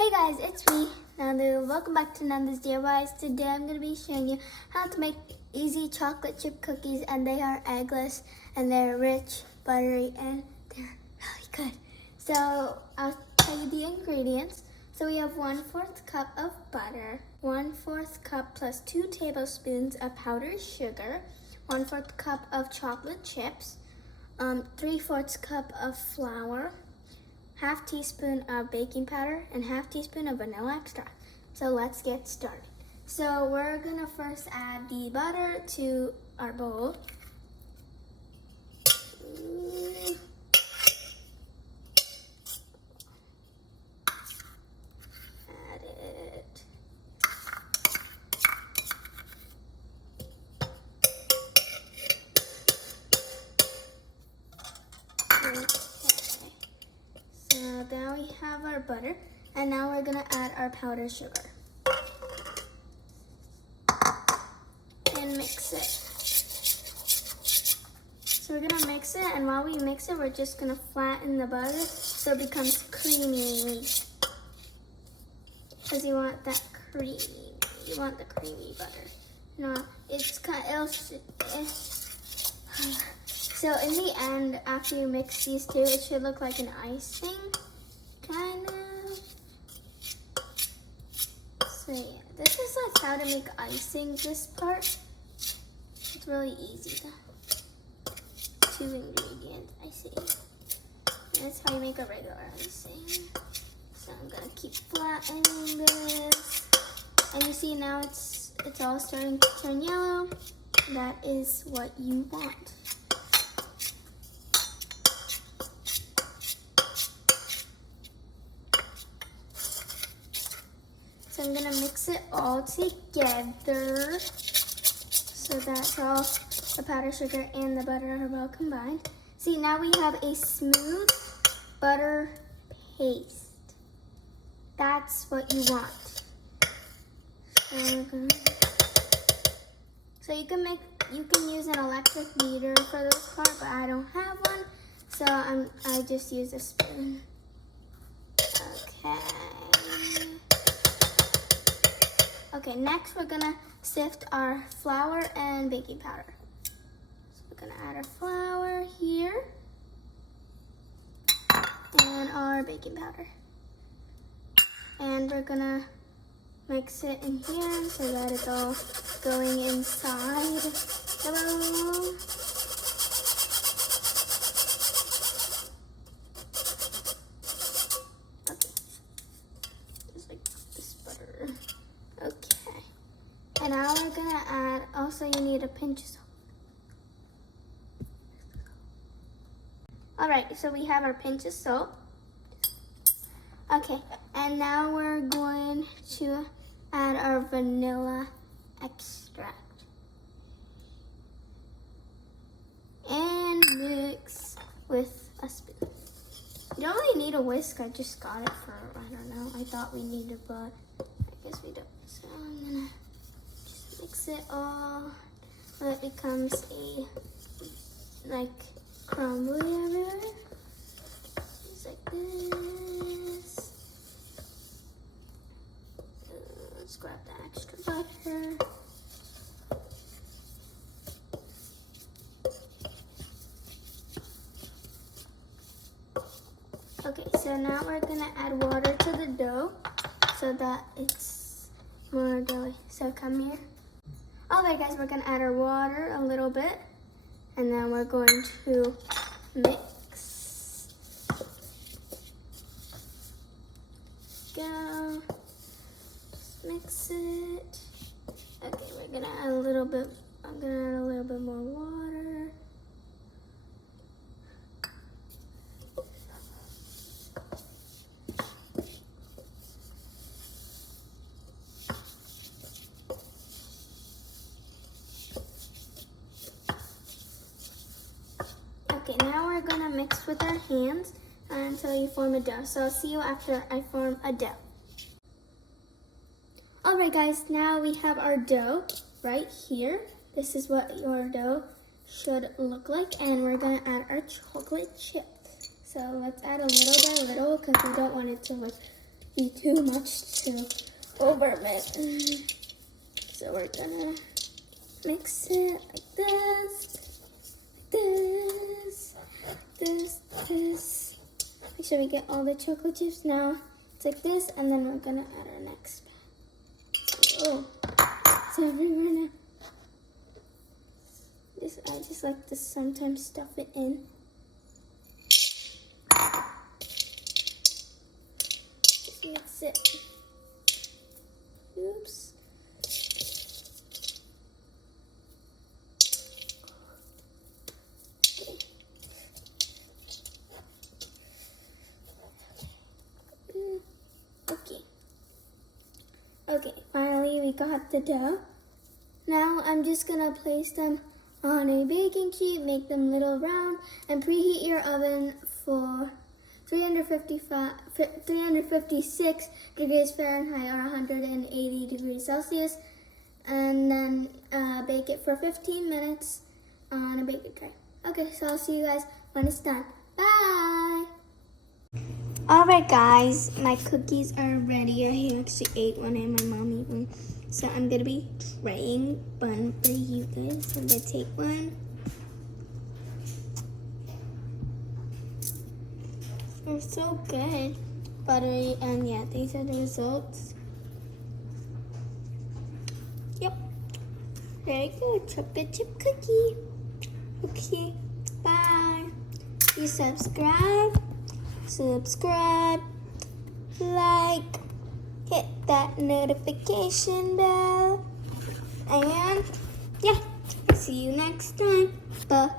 Hey guys, it's me, Nandu. Welcome back to Nandu's DIYs. Today I'm going to be showing you how to make easy chocolate chip cookies, and they are eggless and they're rich, buttery, and they're really good. So I'll tell you the ingredients. So we have 1/4 cup of butter, 1/4 cup plus 2 tablespoons of powdered sugar, 1/4 cup of chocolate chips, 3/4 cup of flour, half teaspoon of baking powder, and half teaspoon of vanilla extract. So let's get started. So we're gonna first add the butter to our bowl. Add it. So now we have our butter, and now we're gonna add our powdered sugar and mix it. So we're gonna mix it, and while we mix it, we're just gonna flatten the butter so it becomes creamy. Because you want that creamy, you want the creamy butter. No, it's kind of, so in the end, after you mix these two, it should look like an icing, kind of. So yeah, this is like how to make icing, this part. It's really easy though. 2 ingredients, I see. And that's how you make a regular icing. So I'm gonna keep flattening this. And you see now it's all starting to turn yellow. That is what you want. So I'm gonna mix it all together so that all the powdered sugar and the butter are well combined. See, now we have a smooth butter paste. That's what you want. So you can use an electric beater for this part, but I don't have one, so I just use a spoon. Okay, next we're gonna sift our flour and baking powder. So we're gonna add our flour here and our baking powder. And we're gonna mix it in here so that it's all going inside the bowl. Okay, and now we're gonna add, also you need a pinch of salt. All right, so we have our pinch of salt. Okay, and now we're going to add our vanilla extract. And mix with a spoon. You don't really need a whisk, I just got it for, I don't know, I thought we needed, but I guess we don't. So I'm gonna just mix it all so it becomes a, like, crumbly everywhere. Just like this. Let's grab the extra butter. Okay, so now we're gonna add water to the dough so that it's more doughy. So come here. Alright guys, we're gonna add our water a little bit, and then we're going to mix. Go. Just mix it. Okay, we're gonna add a little bit, I'm gonna add a little bit more water. Okay, now we're gonna mix with our hands until you form a dough. So I'll see you after I form a dough. Alright guys, now we have our dough right here. This is what your dough should look like, and we're gonna add our chocolate chip. So let's add a little by little because we don't want it to like be too much to over-mix. So we're gonna mix it like this. Make sure we get all the chocolate chips now. It's like this, and then we're gonna add our next bag. Oh, it's everywhere now. I just like to sometimes stuff it in. Just mix it. Oops. Okay, finally we got the dough. Now I'm just gonna place them on a baking sheet, make them little round, and preheat your oven for 356 degrees Fahrenheit or 180 degrees Celsius, and then bake it for 15 minutes on a baking tray. Okay, so I'll see you guys when it's done. Bye! Alright guys, my cookies are ready. I actually ate one and my mom ate one. So I'm going to be trying one for you guys. So I'm going to take one. They're so good. Buttery, and yeah, these are the results. Yep. Very good. Chocolate chip cookie. Okay, bye. You subscribe, like, hit that notification bell, and yeah, see you next time. Bye.